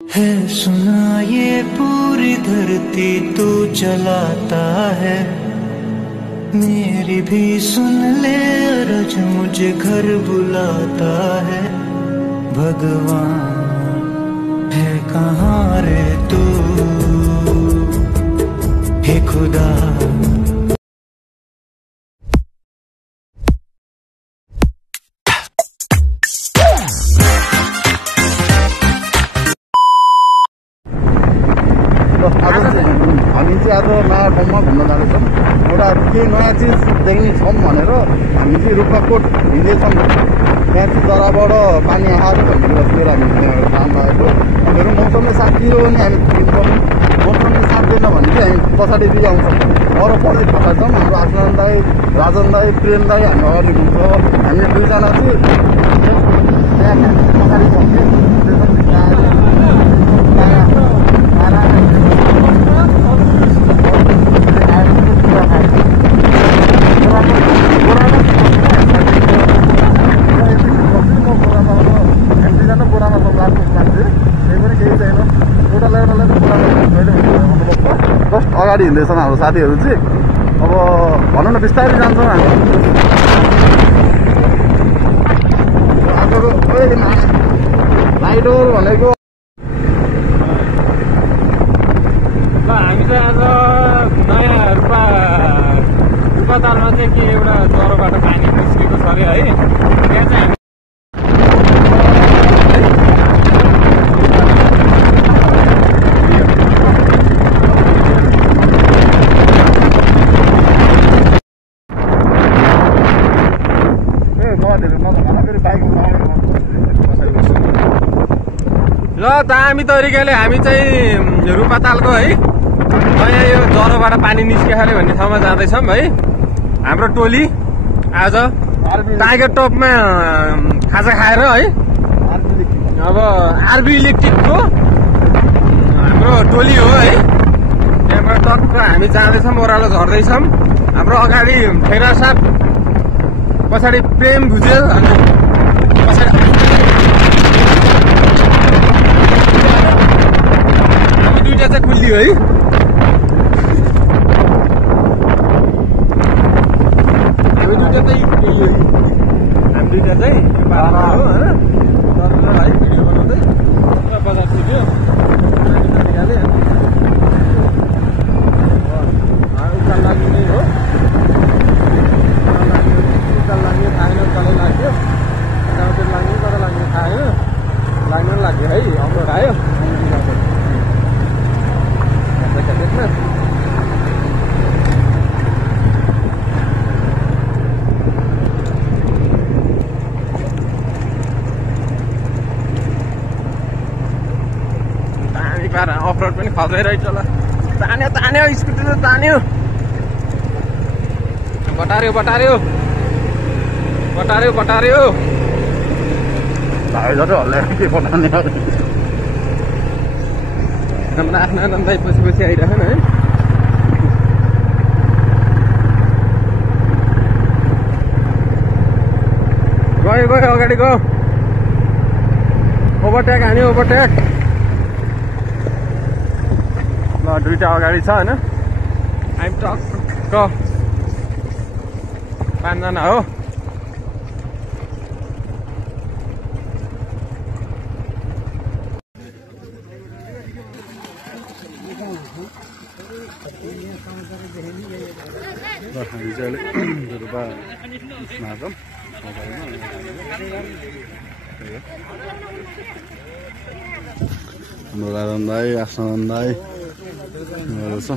है सुना ये पूरी धरती तू चलाता है, मेरी भी सुन ले अरज मुझे घर बुलाता है। भगवान है कहाँ रे तू, हे खुदा। हामी चाहिँ आज नयाँ ठाउँमा घुम्न जाँदैछौँ। एउटा केही नयाँ चिज देख्ने छौँ भनेर हामी चाहिँ रुखकोट हिँड्दैछौँ। त्यहाँ चाहिँ जराबाट पानी आएर भन्ने कुरा सुनेर हामी यहाँ काम भएको। मेरो मौसमले साथ दियो भने हामी हिँड्छौँ, मौसमले साथ दिएन भने चाहिँ हामी पछाडि दिइ आउँछौँ। वरपरि फाटा छौँ। हाम्रो आसमान दाई, राजन दाई, प्रेम दाई हामी अगाडि घुम्छ। हामी दुईजना चाहिँ त्यहाँ पछाडि अगाडि हिँड्दैछन् हाम्रो साथीहरू चाहिँ। अब भनौँ न बिस्तारै जान्छौँ हामी। आजको लाइटोर भनेको ल हामी चाहिँ आज नयाँ रुपातालमा चाहिँ के एउटा ज्वरोबाट पानी निस्केको छ अरे है। त्यहाँ चाहिँ ल दामी तरिकाले हामी चाहिँ रुपातालको है नयाँ यो ज्वरोबाट पानी निस्कियो अरे भन्ने ठाउँमा जाँदैछौँ है। हाम्रो टोली आज टाइगर टपमा खाजा खाएर है। अब आरबी इलेक्ट्रिकको हाम्रो टोली हो है। त्यहाँबाट टक्क हामी जाँदैछौँ, ओह्रालो झर्दैछौँ। हाम्रो अगाडि ठेरा साप, पछाडि प्रेम भुजेल अनि पछाडि हामी दुईटा चाहिँ कुल्ली है। हामी दुईटा चाहिँ बाटोमा हो होइन। है भिडियो बनाउँदै बजार सिक्यो निकाले उकाल लाग्ने हो। उकाल लाग्ने थाहा उकालै लाग्यो, गाउँतिर लाग्ने कता लाग्ने थाहा लाग्नु लाग्यो है। अप्रोड आयो देख्न। दामी पारा अफरोड पनि खज्दै रहेछ। ल तान्यो तान्यो स्कुटी त तान्यो। बटार्यो बटार्यो बटार्यो बटार्यो भाइ जति हल्ला के पठाउने हाम्रो आफ्नो आनन्दै पछि पछि आइरहेन है। गयो गयो अगाडि गयो। ओभरटेक हान्यो ओभरटेक। ल दुईटा अगाडि छ होइन। हामी टक्क 5 जना हो। हामी चाहिँ अहिले रुपामा छौँ। हाम्रो राजन दाई, आसमान दाई छ।